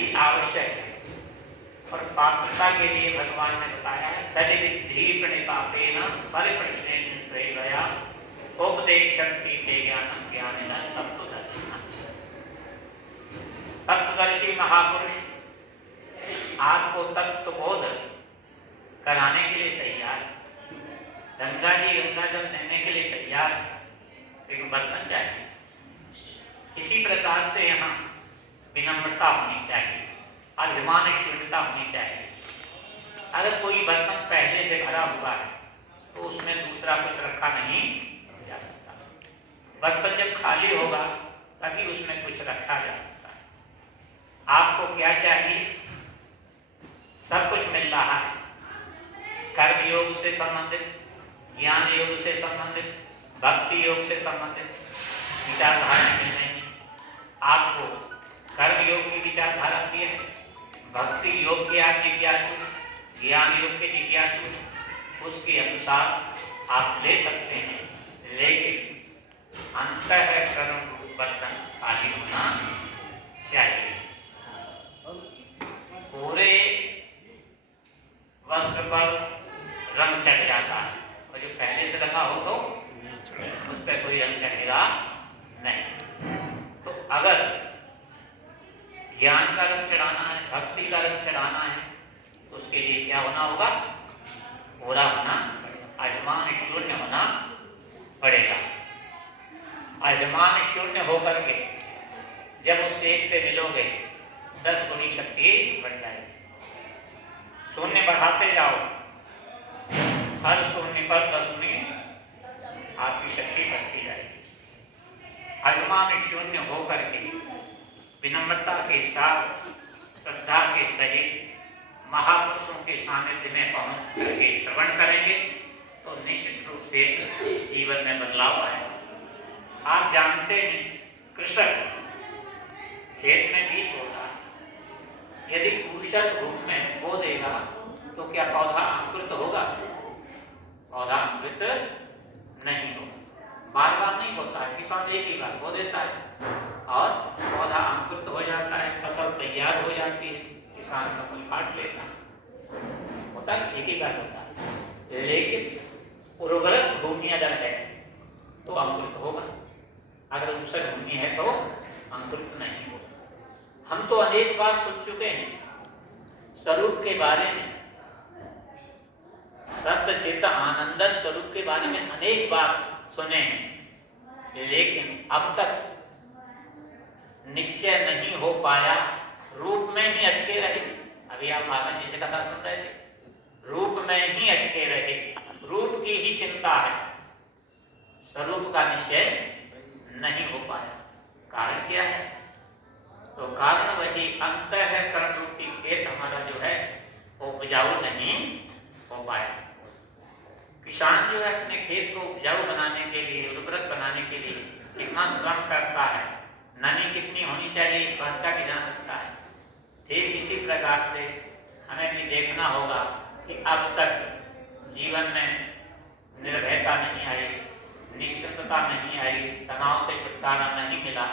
ही आवश्यक है। और पात्रता के लिए भगवान ने बताया है तदिविद्धि प्रणिपातेन परिप्रश्नेन श्रेयया उपदेक्षन्ति ते ज्ञानं ज्ञानिनः तत्त्वदर्शिनः। तत्वदर्शी महापुरुष आपको तत्वबोध कराने के लिए तैयार। गंगा जी गंगा जल देने के लिए तैयार, एक बर्तन चाहिए। इसी प्रकार से यहाँ विनम्रता होनी चाहिए, अभिमान शून्यता होनी चाहिए। अगर कोई बर्तन पहले से भरा हुआ है तो उसमें दूसरा कुछ रखा नहीं जा सकता। बर्तन जब खाली होगा तभी उसमें कुछ रखा जा सकता है। आपको क्या चाहिए? सब कुछ मिल रहा है, कर्म योग से संबंधित, ज्ञान योग से संबंधित, भक्ति योग से संबंधित विचारधाराएं मिल रही हैं। आपको कर्म योग की विचारधारा दी है, भक्ति योग के आप जिज्ञासु, ज्ञान योग के जिज्ञासु, उसके अनुसार आप ले सकते हैं। लेकिन अंतःकरण रूप बर्तन खाली होना चाहिए। पूरे वस्त्र पर रंग चढ़ जाता है और जो पहले से रखा हो तो उस पर कोई रंग चढ़ेगा नहीं। तो अगर ज्ञान का रंग चढ़ाना है, भक्ति का रंग चढ़ाना है, तो उसके लिए क्या होना होगा? पूरा होना, अभिमान शून्य होना पड़ेगा। अभिमान शून्य होकर के जब उस एक से मिलोगे 10 गुनी शक्ति बढ़ जाएगी। शून्य बढ़ाते जाओ, हर शून्य पर 10 गुनी आपकी शक्ति बढ़ती जाएगी। अभिमान शून्य होकर के विनम्रता के साथ, श्रद्धा के सहित महापुरुषों के सानिध्य में पहुंच करके श्रवण करेंगे तो निश्चित रूप से जीवन में बदलाव आएगा। आप जानते हैं कृषक खेत में बीज बोता है, यदि कुशल रूप में बो देगा तो क्या पौधा अंकुरित होगा? पौधा अंकुरित नहीं होगा, बार बार नहीं होता है। किसान एक ही बार बो देता है और पौधा अंकुरित हो जाता है, फसल तैयार हो जाती है, किसान फसल काट लेता है, होता है, एक ही बार होता है। लेकिन उर्वरक भूमि अगर है तो अंकुरित होगा, अगर ऊसर भूमि है तो अंकुरित नहीं होगा। हम तो अनेक बार सुन चुके हैं स्वरूप के बारे में, सत्य चित्त आनंद स्वरूप के बारे में अनेक बार सुने हैं, लेकिन अब तक निश्चय नहीं हो पाया, रूप में ही अटके रहे। अभी आप माता जी से कथा सुन रहे थे, रूप में ही अटके रहे, रूप की ही चिंता है, स्वरूप का निश्चय नहीं हो पाया। कारण क्या है? तो कारण वही अंतःकरण रूपी खेत हमारा जो है वो उपजाऊ नहीं हो पाया। किसान जो है अपने खेत को उपजाऊ बनाने के लिए, उर्वरक बनाने के लिए कितना श्रम करता है, नमी कितनी होनी चाहिए इस बात का भी जान सकता है। ठीक इसी प्रकार से हमें भी देखना होगा कि अब तक जीवन में निर्भयता नहीं आई, निश्चिंतता नहीं आई, तनाव से छुटकारा नहीं मिला।